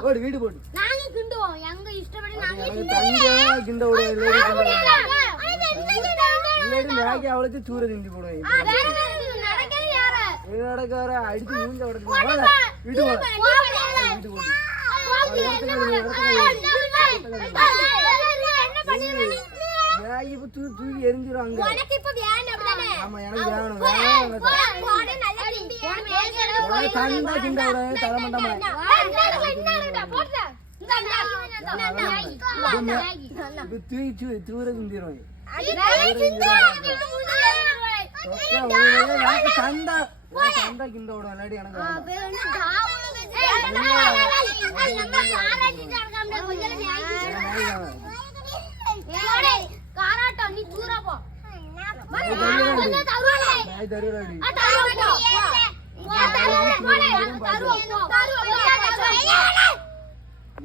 ஓடு வீடு போடு நாங்க கிண்டுவோம் எங்க இஷ்டப்படி நாங்க கிண்ட இல்லடி மேகி அவளுக்கு சூர திண்டி போடுவேன் நடக்கார அடிச்சு மூஞ்ச உடைச்சு வீடு போடு வீடு போடு மேகி இப்ப தூக்கி எரிஞ்சிரும் ஆமா எனக்கு வேணும் தந்தா கிண்ட விட தர மாட்டோமா தூர திண்டிரும் தந்தா தந்தா கிண்ட விடும் இல்லாடி எனக்கு காராட்டம் நீ தூர போ தருவாடி